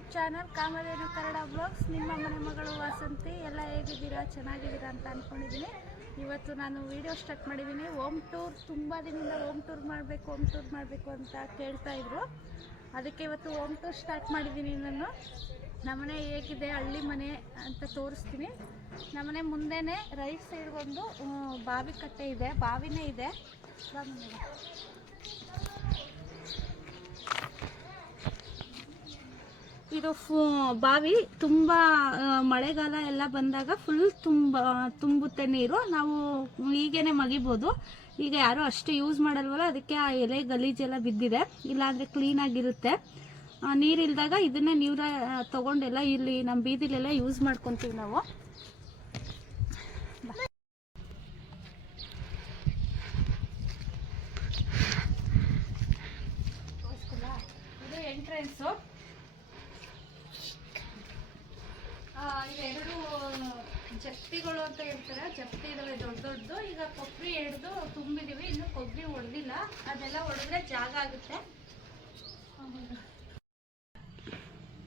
YouTube channel ಕಾಮಧೇನು Kannada blogs. ನಿಮ್ಮ ಮನೆ ಮಗಳು ವಾಸಂತಿ. ಎಲ್ಲ ಹೇಗಿದ್ದೀರಾ? ಚೆನ್ನಾಗಿದ್ದೀರಾ ಅಂತ ಅಂದ್ಕೊಂಡಿದ್ದೀನಿ. ಇವತ್ತು ನಾನು ವಿಡಿಯೋ ಸ್ಟಾರ್ಟ್ ಮಾಡಿದ್ದೀನಿ. ಹೋಮ್ ಟೂರ್, ತುಂಬ ದಿನದಿಂದ ಹೋಮ್ ಟೂರ್ ಮಾಡಬೇಕು ಅಂತ ಕೇಳ್ತಾಯಿದ್ರು. ಅದಕ್ಕೆ ಇವತ್ತು ಹೋಮ್ ಟೂರ್ ಸ್ಟಾರ್ಟ್ ಮಾಡಿದ್ದೀನಿ. ನಾನು ನಮ್ಮನೆ ಹೇಗಿದೆ, ಹಳ್ಳಿ ಮನೆ ಅಂತ ತೋರಿಸ್ತೀನಿ. ನಮ್ಮನೆ ಮುಂದೆನೇ ರೈಟ್ ಸೈಡ್ ಒಂದು ಬಾವಿ ಕಟ್ಟೆ ಇದೆ, ಬಾವಿನೇ ಇದೆ. ಇದು ಬಾವಿ ತುಂಬ ಮಳೆಗಾಲ ಎಲ್ಲ ಬಂದಾಗ ಫುಲ್ ತುಂಬುತ್ತೆ ನೀರು. ನಾವು ಹೀಗೇನೆ ಮಗಿಬೋದು. ಈಗ ಯಾರೂ ಅಷ್ಟು ಯೂಸ್ ಮಾಡಲ್ವಲ್ಲ, ಅದಕ್ಕೆ ಆ ಎಲೆ ಗಲೀಜೆಲ್ಲ ಬಿದ್ದಿದೆ. ಇಲ್ಲಾಂದರೆ ಕ್ಲೀನಾಗಿರುತ್ತೆ. ನೀರಿಲ್ದಾಗ ಇದನ್ನೇ ನೀರ ತೊಗೊಂಡೆಲ್ಲ ಇಲ್ಲಿ ನಮ್ಮ ಬೀದಿಲೆಲ್ಲ ಯೂಸ್ ಮಾಡ್ಕೊತೀವಿ ನಾವು. ಇದು ಎಂಟ್ರೆನ್ಸು. ಇವೆರಡು ಜಪ್ತಿಗಳು ಅಂತ ಹೇಳ್ತಾರೆ. ಜಪ್ತಿ ಇದಾವೆ ದೊಡ್ಡ. ಈಗ ಕೊಬ್ಬರಿ ಹಿಡ್ದು ತುಂಬಿದೀವಿ. ಇನ್ನು ಕೊಬ್ಬರಿ ಹೊಡೆದಿಲ್ಲ. ಅದೆಲ್ಲ ಹೊಡೆದ್ರೆ ಜಾಗ ಆಗುತ್ತೆ.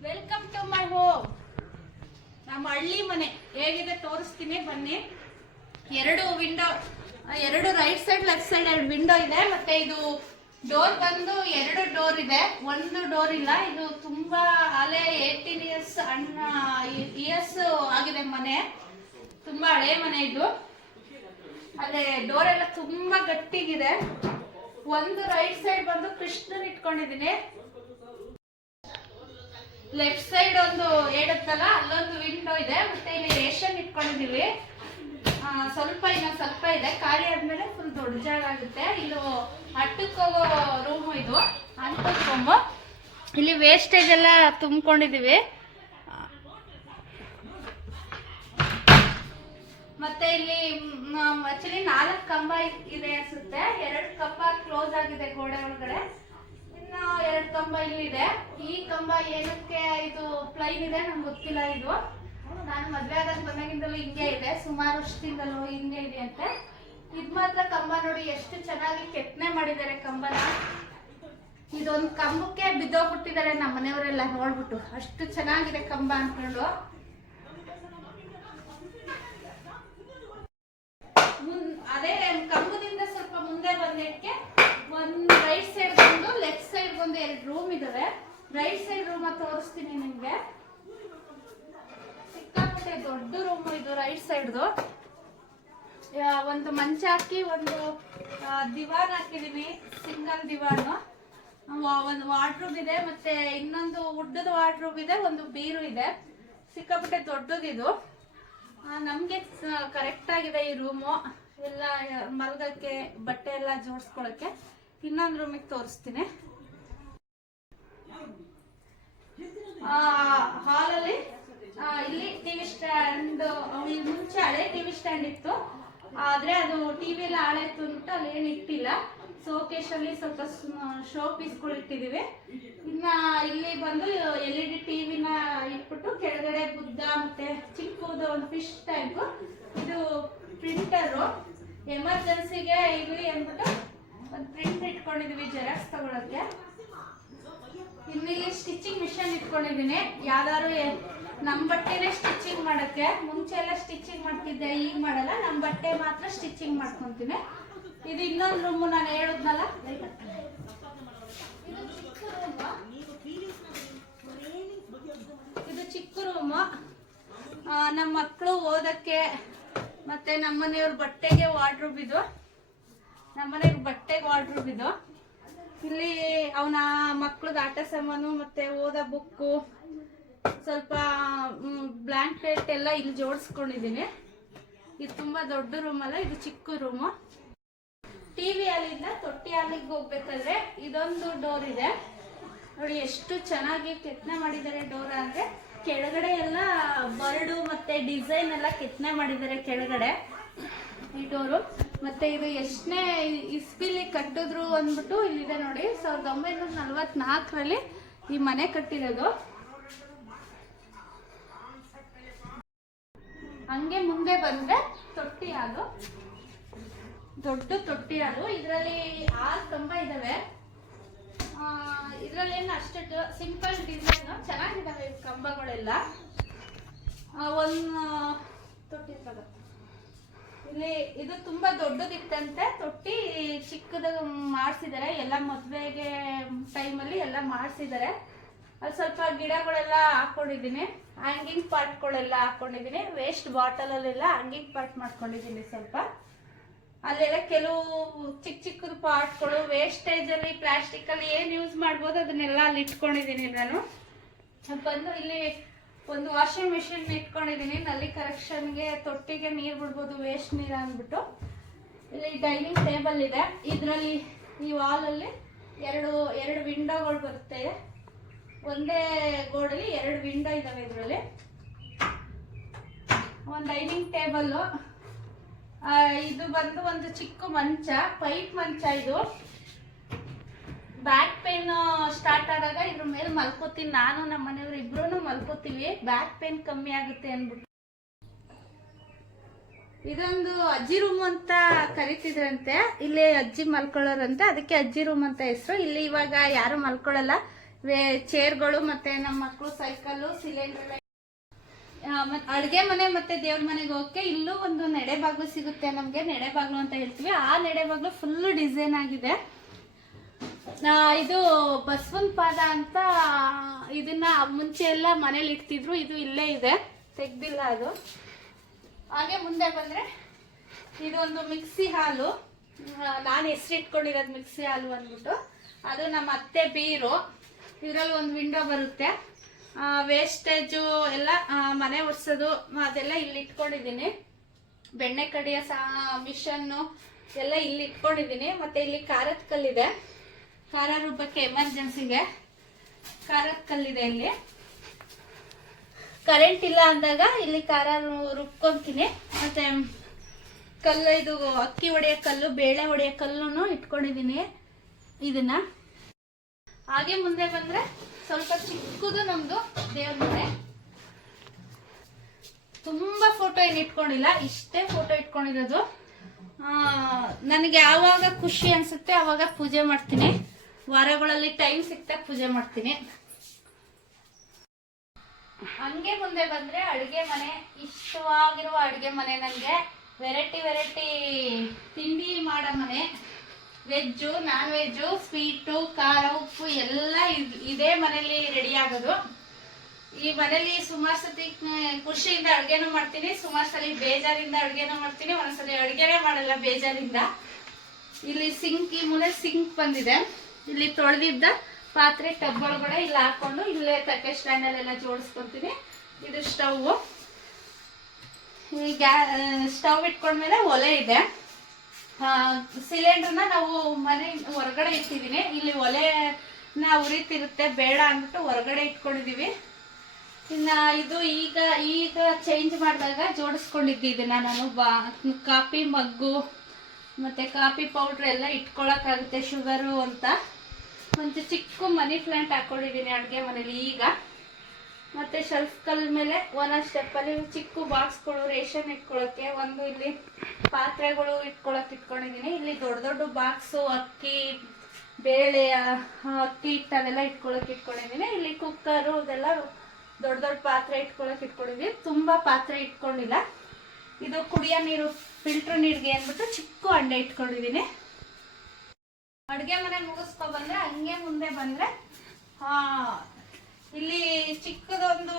Welcome to my home. ನಮ್ಮ ಹಳ್ಳಿ ಮನೆ ಹೇಗಿದೆ ತೋರಿಸ್ತೀನಿ ಬನ್ನಿ. ಎರಡು ವಿಂಡೋ, ಎರಡು ರೈಟ್ ಸೈಡ್ ಲೆಫ್ಟ್ ಸೈಡ್ ಎರಡು ವಿಂಡೋ ಇದೆ. ಮತ್ತೆ ಇದು ಡೋರ್ ಬಂದು ಎರಡು ಡೋರ್ ಇದೆ, ಒಂದು ಡೋರ್ ಇಲ್ಲ. ಇದು ತುಂಬಾ ಹಳೆ 18 ಇಯರ್ಸ್ ಆಗಿದೆ ಮನೆ. ತುಂಬಾ ಹಳೆ ಮನೆ ಇದು. ಅಲ್ಲೇ ಡೋರ್ ಎಲ್ಲ ತುಂಬಾ ಗಟ್ಟಿಗಿದೆ. ಒಂದು ರೈಟ್ ಸೈಡ್ ಬಂದು ಕೃಷ್ಣನ್ ಇಟ್ಕೊಂಡಿದೀನಿ. ಲೆಫ್ಟ್ ಸೈಡ್ ಒಂದು ಹೇಳುತ್ತಲ್ಲ, ಅಲ್ಲೊಂದು ವಿಂಡೋ ಇದೆ. ಮತ್ತೆ ಇಲ್ಲಿ ರೇಷನ್ ಇಟ್ಕೊಂಡಿದೀವಿ. ಇನ್ನೊಂದು ಸ್ವಲ್ಪ ಇದೆ. ಖಾಲಿ ಆದ್ಮೇಲೆ ಫುಲ್ ದೊಡ್ಡ ಜಾಗ ಆಗುತ್ತೆ. ಇದು ಅಟ್ಟಕ್ಕೆ ಹೋಗೋ ರೂಮು. ಇದು ಅಂತದ ರೂಮು. ಇಲ್ಲಿ ವೇಸ್ಟೇಜ್ ಎಲ್ಲ ತುಂಬಿಕೊಂಡಿದೀವಿ. ಮತ್ತೆ ಇಲ್ಲಿ ಆಕ್ಚುಲಿ 4 ಕಂಬ ಇದೆ ಅನ್ಸುತ್ತೆ. 2 ಕಂಬ ಕ್ಲೋಸ್ ಆಗಿದೆ ಗೋಡೆ ಒಳಗಡೆ. ಇನ್ನು 2 ಕಂಬ ಇಲ್ಲಿದೆ. ಈ ಕಂಬ ಏನಕ್ಕೆ ಇದು ಪ್ಲೈನ್ ಇದೆ ನಂಗೆ ಗೊತ್ತಿಲ್ಲ. ಇದು ನಾನು ಮದ್ವೆ ಆದಾಗ ಬಂದಾಗಿಂದಲೂ ಹಿಂಗೆ ಇದೆ, ಸುಮಾರು ವರ್ಷದಿಂದಲೂ ಹಿಂಗೆ ಇದೆ ಅಂತೆ. ಇದ್ ಮಾತ್ರ ಕಂಬ ನೋಡಿ ಎಷ್ಟು ಚೆನ್ನಾಗಿ ಕೆತ್ತನೆ ಮಾಡಿದ್ದಾರೆ ಕಂಬನ. ಇದೊಂದು ಕಂಬಕ್ಕೆ ಬಿದ್ದೋಗ್ಬಿಟ್ಟಿದ್ದಾರೆ ನಮ್ಮ ಮನೆಯವರೆಲ್ಲ ನೋಡ್ಬಿಟ್ಟು. ಅಷ್ಟು ಚೆನ್ನಾಗಿದೆ ಕಂಬ ಅನ್ಕೊಂಡು. ಅದೇ ಕಂಬದಿಂದ ಸ್ವಲ್ಪ ಮುಂದೆ ಬಂದಿಕ್ಕೆ ಒಂದು ರೈಟ್ ಸೈಡ್ ಬಂದು ಲೆಫ್ಟ್ ಸೈಡ್ ಬಂದು 2 ರೂಮ್ ಇದಾವೆ. ರೈಟ್ ಸೈಡ್ ರೂಮ್ ತೋರಿಸ್ತೀನಿ ನಿಮ್ಗೆ. ಸಿಕ್ಕಾಪಟ್ಟೆ ದೊಡ್ಡ ರೂಮ್ ಇದು ರೈಟ್ ಸೈಡ್ದು. ಒಂದು ಮಂಚ ಹಾಕಿ ಒಂದು ದಿವಾನ್ ಹಾಕಿದೀನಿ, ಸಿಂಗಲ್ ದಿವಾನು. ಒಂದು ವಾರ್ಡ್ರೂಮ್ ಇದೆ, ಮತ್ತೆ ಇನ್ನೊಂದು ಉಡ್ಡದ ವಾರ್ಡ್ರೂಮ್ ಇದೆ, ಒಂದು ಬೀರು ಇದೆ. ಸಿಕ್ಕಾಪಟ್ಟೆ ದೊಡ್ಡದಿದು. ನಮ್ಗೆ ಕರೆಕ್ಟ್ ಆಗಿದೆ ಈ ರೂಮು. ಎಲ್ಲ ಮಲಗಕ್ಕೆ, ಬಟ್ಟೆ ಎಲ್ಲ ಜೋಡಿಸ್ಕೊಳಕ್ಕೆ. ಇನ್ನೊಂದು ರೂಮಿಗೆ ತೋರಿಸ್ತೀನಿ. ಹಾಲಲ್ಲಿ ಇಲ್ಲಿ ಟಿವಿ ಸ್ಟ್ಯಾಂಡ್, ಮುಂಚೆ ಹಳೆ ಟಿವಿ ಸ್ಟ್ಯಾಂಡ್ ಇತ್ತು. ಆದ್ರೆ ಅದು ಟಿವಿ ಎಲ್ಲ ಹಾಳಾಯ್ತು ಅಂದ್ಬಿಟ್ಟು ಅಲ್ಲಿ ಏನು ಇಟ್ಟಿಲ್ಲ. ಶೋಕೇಶ್ ಅಲ್ಲಿ ಸ್ವಲ್ಪ ಶೋ ಪೀಸ್ಗಳು ಇಟ್ಟಿದೀವಿ. ಇನ್ನ ಇಲ್ಲಿ ಬಂದು LED ಟಿವಿನ ಇಟ್ಬಿಟ್ಟು ಕೆಳಗಡೆ ಬುದ್ಧ ಮತ್ತೆ ಚಿಕ್ಕದು ಒಂದು ಫಿಶ್ ಟ್ಯಾಂಕ್. ಇದು ಪ್ರಿಂಟರು, ಎಮರ್ಜೆನ್ಸಿಗೆ ಇರ್ಲಿ ಅಂದ್ಬಿಟ್ಟು ಒಂದು ಪ್ರಿಂಟ್ ಇಟ್ಕೊಂಡಿದೀವಿ ಜೆರಾಕ್ಸ್ ತಗೊಳಕ್ಕೆ. ಇಲ್ಲಿ ಸ್ಟಿಚಿಂಗ್ ಮಿಷನ್ ಇಟ್ಕೊಂಡಿದೀನಿ. ಯಾವ್ದಾದ್ರು ನಮ್ಮ ಬಟ್ಟೆನೇ ಸ್ಟಿಚಿಂಗ್ ಮಾಡಕ್ಕೆ. ಮುಂಚೆ ಎಲ್ಲ ಸ್ಟಿಚಿಂಗ್ ಮಾಡ್ತಿದ್ದೆ, ಈಗ ಮಾಡಲ್ಲ. ನಮ್ಮ ಬಟ್ಟೆ ಮಾತ್ರ ಸ್ಟಿಚಿಂಗ್ ಮಾಡ್ಕೊಂತೀನಿ. ಇದು ಇನ್ನೊಂದು ರೂಮು, ನಾನು ಹೇಳಿದ್ನಲ್ಲ. ಇದು ಚಿಕ್ಕ ರೂಮು. ನಮ್ಮ ಮಕ್ಕಳು ಓದಕ್ಕೆ ಮತ್ತೆ ನಮ್ಮನೆಯವ್ರ ಬಟ್ಟೆಗೆ ವಾರ್ಡ್ರೂಮ್ ಇದು. ನಮ್ಮನೆಯವ್ರ ಬಟ್ಟೆಗೆ ವಾರ್ಡ್ರೂಮ್ ಇದು. ಇಲ್ಲಿ ಅವನ ಮಕ್ಕಳದ ಆಟ ಸಾಮಾನು ಮತ್ತೆ ಓದೋ ಬುಕ್ಕು, ಸ್ವಲ್ಪ ಬ್ಲಾಂಕೆಟ್ ಎಲ್ಲ ಇಲ್ಲಿ ಜೋಡಿಸ್ಕೊಂಡಿದ್ದೀನಿ. ಇದು ತುಂಬಾ ದೊಡ್ಡ ರೂಮ್ ಅಲ್ಲ, ಇದು ಚಿಕ್ಕ ರೂಮು. ಟಿವಿ ಹಾಲಿಂದ ತೊಟ್ಟಿ ಹಾಲಿಗೆ ಹೋಗ್ಬೇಕಾದ್ರೆ ಇದೊಂದು ಡೋರ್ ಇದೆ ನೋಡಿ. ಎಷ್ಟು ಚೆನ್ನಾಗಿ ಕೆತ್ತನೆ ಮಾಡಿದ್ದಾರೆ ಡೋರ್. ಅಂದ್ರೆ ಕೆಳಗಡೆ ಎಲ್ಲ ಬರ್ಡು ಮತ್ತೆ ಡಿಸೈನ್ ಎಲ್ಲ ಕೆತ್ತನೆ ಮಾಡಿದ್ದಾರೆ ಕೆಳಗಡೆ ಈ ಡೋರು. ಮತ್ತೆ ಇದು ಎಷ್ಟನೇ ಇಸ್ವಿಲಿ ಕಟ್ಟಿದ್ರು ಅಂದ್ಬಿಟ್ಟು ಇಲ್ಲಿದೆ ನೋಡಿ. 1944ರಲ್ಲಿ ಈ ಮನೆ ಕಟ್ಟಿರೋದು. ಹಂಗೆ ಮುಂದೆ ಬಂದ್ರೆ ತೊಟ್ಟಿ ಹಾಲು, ದೊಡ್ಡ ತೊಟ್ಟಿ ಹಾಲು. ಇದರಲ್ಲಿ 6 ಕಂಬ ಇದಾವೆ. ಇದ್ರಲ್ಲೇನು ಅಷ್ಟು ಸಿಂಪಲ್ ಡಿಸೈನ್ ಚೆನ್ನಾಗಿದ್ದಾವೆ ಕಂಬಗಳೆಲ್ಲ. ಒಂದು ತೊಟ್ಟಿ ಇಲ್ಲಿ ಇದು ತುಂಬಾ ದೊಡ್ಡದಿತ್ತಂತೆ, ತೊಟ್ಟಿ ಚಿಕ್ಕದಾಗ ಮಾಡಿಸಿದ್ದಾರೆ. ಎಲ್ಲ ಮದುವೆಗೆ ಟೈಮಲ್ಲಿ ಎಲ್ಲ ಮಾಡಿಸಿದ್ದಾರೆ. ಅಲ್ಲಿ ಸ್ವಲ್ಪ ಗಿಡಗಳೆಲ್ಲ ಹಾಕೊಂಡಿದ್ದೀನಿ, ಹ್ಯಾಂಗಿಂಗ್ ಪಾಟ್ಗಳೆಲ್ಲ ಹಾಕೊಂಡಿದ್ದೀನಿ. ವೇಸ್ಟ್ ಬಾಟಲಲ್ಲೆಲ್ಲ ಹ್ಯಾಂಗಿಂಗ್ ಪಾಟ್ ಮಾಡ್ಕೊಂಡಿದ್ದೀನಿ. ಸ್ವಲ್ಪ ಅಲ್ಲೆಲ್ಲ ಕೆಲವು ಚಿಕ್ಕ ಚಿಕ್ಕದ ಪಾಟ್ಗಳು ವೇಸ್ಟೇಜಲ್ಲಿ ಪ್ಲಾಸ್ಟಿಕಲ್ಲಿ ಏನು ಯೂಸ್ ಮಾಡ್ಬೋದು ಅದನ್ನೆಲ್ಲ ಅಲ್ಲಿ ಇಟ್ಕೊಂಡಿದ್ದೀನಿ. ನಾನು ಬಂದು ಇಲ್ಲಿ ಒಂದು ವಾಷಿಂಗ್ ಮಿಷಿನ್ ಇಟ್ಕೊಂಡಿದ್ದೀನಿ. ನಲ್ಲಿ ಕರೆಕ್ಷನ್ಗೆ ತೊಟ್ಟಿಗೆ ನೀರು ಬಿಡ್ಬೋದು, ವೇಸ್ಟ್ ನೀರು ಅಂದ್ಬಿಟ್ಟು. ಇಲ್ಲಿ ಡೈನಿಂಗ್ ಟೇಬಲ್ ಇದೆ. ಇದರಲ್ಲಿ ಈ ವಾಲಲ್ಲಿ ಎರಡು ವಿಂಡೋಗಳು ಬರುತ್ತೆ. ಒಂದೇ ಗೋಡಲ್ಲಿ 2 ವಿಂಡೋ ಇದಾವೆ. ಇದರಲ್ಲಿ ಒಂದು ಡೈನಿಂಗ್ ಟೇಬಲ್ಲು. ಇದು ಬಂದು ಒಂದು ಚಿಕ್ಕ ಮಂಚ, ಪೈಪ್ ಮಂಚ. ಇದು ಬ್ಯಾಕ್ ಪೇನ್ ಸ್ಟಾರ್ಟ್ ಆದಾಗ ಇದ್ರ ಮೇಲೆ ಮಲ್ಕೋತೀನಿ. ನಾನು ನಮ್ಮ ಮನೆಯವರು ಇಬ್ರು ಮಲ್ಕೋತೀವಿ, ಬ್ಯಾಕ್ ಪೇನ್ ಕಮ್ಮಿ ಆಗುತ್ತೆ ಅಂದ್ಬಿಟ್ಟು. ಇದೊಂದು ಅಜ್ಜಿ ರೂಮ್ ಅಂತ ಕರಿತಿದ್ರಂತೆ. ಇಲ್ಲಿ ಅಜ್ಜಿ ಮಲ್ಕೊಳ್ಳೋರಂತೆ, ಅದಕ್ಕೆ ಅಜ್ಜಿ ರೂಮ್ ಅಂತ ಹೆಸರು. ಇಲ್ಲಿ ಇವಾಗ ಯಾರು ಮಲ್ಕೊಳ್ಳಲ್ಲ. ಚೇರ್ಗಳು ಮತ್ತೆ ನಮ್ಮ ಮಕ್ಕಳು ಸೈಕಲ್, ಸಿಲಿಂಡರ್, ಮತ್ತೆ ಅಡುಗೆ ಮನೆ ಮತ್ತೆ ದೇವ್ರ ಮನೆಗೆ ಹೋಗಕ್ಕೆ ಇಲ್ಲೂ ಒಂದು ನೆಡೆ ಬಾಗ್ಲು ಸಿಗುತ್ತೆ ನಮ್ಗೆ. ನೆಡೆ ಬಾಗ್ಲು ಅಂತ ಹೇಳ್ತೀವಿ. ಆ ನೆಡೆ ಬಾಗ್ಲು ಫುಲ್ ಡಿಸೈನ್ ಆಗಿದೆ. ಇದು ಬಸವನ ಪಾದ ಅಂತ. ಇದನ್ನ ಮುಂಚೆ ಎಲ್ಲ ಮನೇಲಿ ಇಡ್ತಿದ್ರು. ಇದು ಇಲ್ಲೇ ಇದೆ, ತೆಗ್ದಿಲ್ಲ ಅದು. ಹಾಗೆ ಮುಂದೆ ಬಂದ್ರೆ ಇದೊಂದು ಮಿಕ್ಸಿ ಹಾಲು. ನಾನು ಹೆಸರು ಇಟ್ಕೊಂಡಿರೋದು ಮಿಕ್ಸಿ ಹಾಲು ಅಂದ್ಬಿಟ್ಟು. ಅದು ನಮ್ಮ ಅತ್ತೆ ಬೀರು. ಇದರಲ್ಲಿ ಒಂದು ವಿಂಡೋ ಬರುತ್ತೆ. ವೇಸ್ಟೇಜು ಎಲ್ಲ ಮನೆ ಒರೆಸೋದು ಅದೆಲ್ಲ ಇಲ್ಲಿ ಇಟ್ಕೊಂಡಿದ್ದೀನಿ. ಬೆಣ್ಣೆ ಕಡಿಯೋ ಮಿಷನ್ನು ಎಲ್ಲ ಇಲ್ಲಿ ಇಟ್ಕೊಂಡಿದ್ದೀನಿ. ಮತ್ತೆ ಇಲ್ಲಿ ಖಾರದ ಕಲ್ಲಿದೆ, ಖಾರ ರುಬ್ಬಕ್ಕೆ ಎಮರ್ಜೆನ್ಸಿಗೆ ಖಾರದ ಕಲ್ಲಿದೆ. ಇಲ್ಲಿ ಕರೆಂಟ್ ಇಲ್ಲ ಅಂದಾಗ ಇಲ್ಲಿ ಖಾರ ರುಬ್ಕೊಂತೀನಿ. ಮತ್ತೆ ಕಲ್ಲು, ಇದು ಅಕ್ಕಿ ಹೊಡೆಯೋ ಕಲ್ಲು, ಬೇಳೆ ಹೊಡೆಯೋ ಕಲ್ಲೂ ಇಟ್ಕೊಂಡಿದ್ದೀನಿ ಇದನ್ನ. ಹಾಗೆ ಮುಂದೆ ಬಂದ್ರೆ ಸ್ವಲ್ಪ ಚಿಕ್ಕದು ನಮ್ದು ದೇವ್ರ ಮನೆ. ತುಂಬಾ ಫೋಟೋ ಏನು ಇಟ್ಕೊಂಡಿಲ್ಲ, ಇಷ್ಟೇ ಫೋಟೋ ಇಟ್ಕೊಂಡಿರೋದು. ನನಗೆ ಯಾವಾಗ ಖುಷಿ ಅನ್ಸುತ್ತೆ ಅವಾಗ ಪೂಜೆ ಮಾಡ್ತೀನಿ. ವಾರಗಳಲ್ಲಿ ಟೈಮ್ ಸಿಕ್ತಾಗ ಪೂಜೆ ಮಾಡ್ತೀನಿ. ಹಂಗೆ ಮುಂದೆ ಬಂದ್ರೆ ಅಡುಗೆ ಮನೆ. ಇಷ್ಟವಾಗಿರುವ ಅಡುಗೆ ಮನೆ ನನಗೆ. ವೆರೈಟಿ ತಿಂಡಿ ಮಾಡೋ ಮನೆ. ವೆಜ್ಜು, ನಾನ್ ವೆಜ್ಜು, ಸ್ವೀಟು, ಖಾರ, ಉಪ್ಪು ಎಲ್ಲ ಇದೇ ಮನೇಲಿ ರೆಡಿ ಆಗೋದು. ಈ ಮನೇಲಿ ಸುಮಾರು ಸತಿ ಖುಷಿಯಿಂದ ಅಡುಗೆನೂ ಮಾಡ್ತೀನಿ, ಸುಮಾರು ಸಲ ಬೇಜಾರಿಂದ ಅಡುಗೆನೂ ಮಾಡ್ತೀನಿ, ಒಂದ್ಸಲಿ ಅಡುಗೆನೇ ಮಾಡಲ್ಲ ಬೇಜಾರಿಂದ. ಇಲ್ಲಿ ಸಿಂಕ್, ಈ ಮೂಲೆ ಸಿಂಕ್ ಬಂದಿದೆ. ಇಲ್ಲಿ ತೊಳೆದಿದ್ದ ಪಾತ್ರೆ ಟಬ್ ಒಳಗಡೆ ಇಲ್ಲಿ ಹಾಕೊಂಡು ಇಲ್ಲೇ ತಟ್ಟೆ ಸ್ಟ್ಯಾಂಡಲ್ಲೆಲ್ಲ ಜೋಡಿಸ್ಕೊತೀನಿ. ಇದು ಸ್ಟವ್. ಈ ಸ್ಟವ್ ಇಟ್ಕೊಂಡ್ಮೇಲೆ ಒಲೆ ಇದೆ. ಸಿಲಿಂಡರ್ನ ನಾವು ಮನೆ ಹೊರಗಡೆ ಇಟ್ಟಿದ್ದೀನಿ. ಇಲ್ಲಿ ಒಲೆನ ಉರಿತಿರುತ್ತೆ, ಬೇಡ ಅಂದ್ಬಿಟ್ಟು ಹೊರಗಡೆ ಇಟ್ಕೊಂಡಿದೀವಿ. ಇನ್ನ ಇದು ಈಗ ಚೇಂಜ್ ಮಾಡಿದಾಗ ಜೋಡಿಸ್ಕೊಂಡಿದ್ದೆ. ಇದನ್ನ ನಾನು ಕಾಫಿ ಮಗ್ಗು ಮತ್ತೆ ಕಾಫಿ ಪೌಡ್ರ್ ಎಲ್ಲ ಇಟ್ಕೊಳಕ್ಕಾಗುತ್ತೆ, ಶುಗರು ಅಂತ. ಒಂದು ಚಿಕ್ಕ ಮನಿ ಪ್ಲಾಂಟ್ ಹಾಕೊಂಡಿದ್ದೀನಿ ಅಡುಗೆ ಮನೇಲಿ ಈಗ. ಮತ್ತೆ ಶೆಲ್ಫ್ ಕಲ್ ಮೇಲೆ ಒಂದೊಂದು ಸ್ಟೆಪ್ಪಲ್ಲಿ ಚಿಕ್ಕ ಬಾಕ್ಸ್ಗಳು ರೇಷನ್ ಇಟ್ಕೊಳ್ಳೋಕ್ಕೆ, ಒಂದು ಇಲ್ಲಿ ಪಾತ್ರೆಗಳು ಇಟ್ಕೊಂಡಿದ್ದೀನಿ. ಇಲ್ಲಿ ದೊಡ್ಡ ಬಾಕ್ಸು ಅಕ್ಕಿ, ಬೇಳೆ, ಅಕ್ಕಿ ಹಿಟ್ಟು ಅದೆಲ್ಲ ಇಟ್ಕೊಂಡಿದ್ದೀನಿ. ಇಲ್ಲಿ ಕುಕ್ಕರು ಅದೆಲ್ಲ ದೊಡ್ಡ ಪಾತ್ರೆ ಇಟ್ಕೊಂಡಿದ್ದೀನಿ. ತುಂಬಾ ಪಾತ್ರೆ ಇಟ್ಕೊಂಡಿಲ್ಲ. ಇದು ಕುಡಿಯೋ ನೀರು, ಫಿಲ್ಟರ್ ನೀರಿಗೆ ಅಂದ್ಬಿಟ್ಟು ಚಿಕ್ಕ ಹಂಡೆ ಇಟ್ಕೊಂಡಿದ್ದೀನಿ. ಅಡುಗೆ ಮನೆ ಮುಗಿಸ್ಕೊ ಬಂದ್ರೆ ಹಂಗೆ ಮುಂದೆ ಬಂದ್ರೆ ಇಲ್ಲಿ ಚಿಕ್ಕದೊಂದು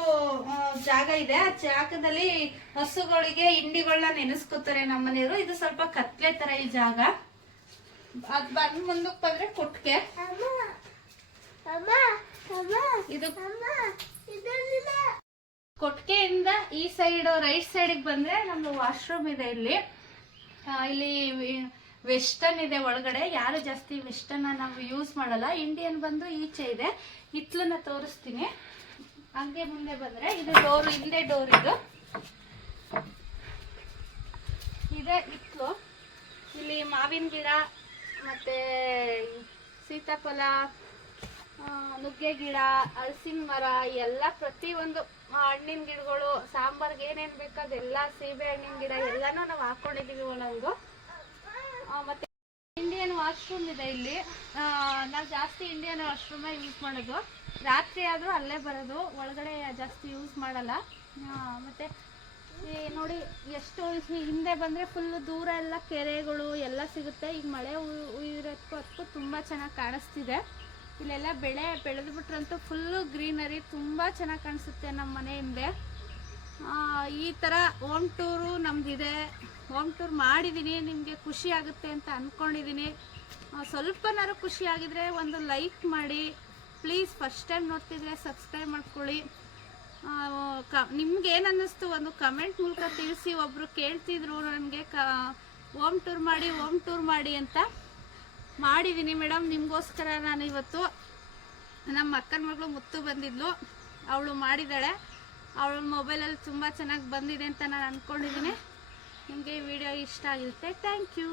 ಜಾಗ ಇದೆ. ಆ ಜಾಗದಲ್ಲಿ ಹಸುಗಳಿಗೆ ಹಿಂಡಿಗಳನ್ನ ನೆನೆಸ್ಕೋತಾರೆ ನಮ್ಮ ಮನೆಯವರು. ಇದು ಸ್ವಲ್ಪ ಕತ್ಲೆ ತರ ಈ ಜಾಗ. ಅದ್ ಬಂದ್ ಮುಂದಕ್ಕೆ ಬಂದ್ರೆ ಕೊಟ್ಟಿಗೆ. ಇದು ಕೊಟ್ಟಿಗೆಯಿಂದ ಈ ಸೈಡ್ ರೈಟ್ ಸೈಡಿಗೆ ಬಂದ್ರೆ ನಮ್ಮ ವಾಶ್ರೂಮ್ ಇದೆ. ಇಲ್ಲಿ ವೆಸ್ಟರ್ನ್ ಇದೆ ಒಳಗಡೆ. ಯಾರು ಜಾಸ್ತಿ ವೆಸ್ಟರ್ನ್ ನಾವು ಯೂಸ್ ಮಾಡಲ್ಲ. ಇಂಡಿಯನ್ ಬಂದು ಈಚೆ ಇದೆ. ಹಿತ್ಲನ್ನ ತೋರಿಸ್ತೀನಿ. ಹಂಗೆ ಮುಂದೆ ಬಂದ್ರೆ ಇದು ಡೋರ್, ಹಿಂದೆ ಡೋರ್. ಇದೆ ಹಿತ್ಲು. ಇಲ್ಲಿ ಮಾವಿನ ಗಿಡ ಮತ್ತೆ ಸೀತಾಫಲ, ನುಗ್ಗೆ ಗಿಡ, ಹಲಸಿನ ಮರ ಎಲ್ಲ, ಪ್ರತಿಯೊಂದು ಹಣ್ಣಿನ ಗಿಡಗಳು, ಸಾಂಬಾರ್ಗೆ ಏನೇನು ಬೇಕೋ ಅದೆಲ್ಲ, ಸೀಬೆ ಹಣ್ಣಿನ ಗಿಡ ಎಲ್ಲಾನು ನಾವು ಹಾಕೊಂಡಿದೀವಿ ಒಳಗೂ. ಮತ್ತೆ ಇಂಡಿಯನ್ ವಾಶ್ರೂಮ್ ಇದೆ ಇಲ್ಲಿ. ನಾವು ಜಾಸ್ತಿ ಇಂಡಿಯನ್ ವಾಶ್ರೂಮೇ ಯೂಸ್ ಮಾಡೋದು. ರಾತ್ರಿ ಆದರೂ ಅಲ್ಲೇ ಬರೋದು, ಒಳಗಡೆ ಜಾಸ್ತಿ ಯೂಸ್ ಮಾಡಲ್ಲ. ಮತ್ತು ನೋಡಿ ಎಷ್ಟು ಹಿಂದೆ ಬಂದರೆ ಫುಲ್ಲು ದೂರ ಎಲ್ಲ ಕೆರೆಗಳು ಎಲ್ಲ ಸಿಗುತ್ತೆ. ಈಗ ಮಳೆ ಇರೋದಕ್ಕೂ ತುಂಬ ಚೆನ್ನಾಗಿ ಕಾಣಿಸ್ತಿದೆ. ಇಲ್ಲೆಲ್ಲ ಬೆಳೆದ್ಬಿಟ್ರಂತೂ ಫುಲ್ಲು ಗ್ರೀನರಿ, ತುಂಬ ಚೆನ್ನಾಗಿ ಕಾಣಿಸುತ್ತೆ ನಮ್ಮ ಮನೆ ಹಿಂದೆ. ಈ ಥರ ಹೋಮ್ ಟೂರು ನಮ್ಮದಿದೆ. ಹೋಮ್ ಟೂರ್ ಮಾಡಿದ್ದೀನಿ, ನಿಮಗೆ ಖುಷಿ ಆಗುತ್ತೆ ಅಂತ ಅಂದ್ಕೊಂಡಿದ್ದೀನಿ. ಸ್ವಲ್ಪನಾರು ಖುಷಿ ಆಗಿದ್ರೆ ಒಂದು ಲೈಕ್ ಮಾಡಿ ಪ್ಲೀಸ್. ಫಸ್ಟ್ ಟೈಮ್ ನೋಡ್ತಿದ್ರೆ ಸಬ್ಸ್ಕ್ರೈಬ್ ಮಾಡ್ಕೊಳ್ಳಿ. ನಿಮ್ಗೆ ಏನು ಅನ್ನಿಸ್ತು ಒಂದು ಕಮೆಂಟ್ ಮೂಲಕ ತಿಳಿಸಿ. ಒಬ್ಬರು ಕೇಳ್ತಿದ್ರು ನನಗೆ ಹೋಮ್ ಟೂರ್ ಮಾಡಿ ಅಂತ. ಮಾಡಿದ್ದೀನಿ ಮೇಡಮ್, ನಿಮಗೋಸ್ಕರ. ನಾನು ಇವತ್ತು ನಮ್ಮ ಅಕ್ಕನ ಮಗಳು ಮುತ್ತು ಬಂದಿದ್ಲು, ಅವಳು ಮಾಡಿದ್ದಾಳೆ. ಅವಳ ಮೊಬೈಲಲ್ಲಿ ತುಂಬ ಚೆನ್ನಾಗಿ ಬಂದಿದೆ ಅಂತ ನಾನು ಅಂದ್ಕೊಂಡಿದ್ದೀನಿ. ನಿಮಗೆ ಈ ವಿಡಿಯೋ ಇಷ್ಟ ಆಗಿರುತ್ತೆ. Thank you.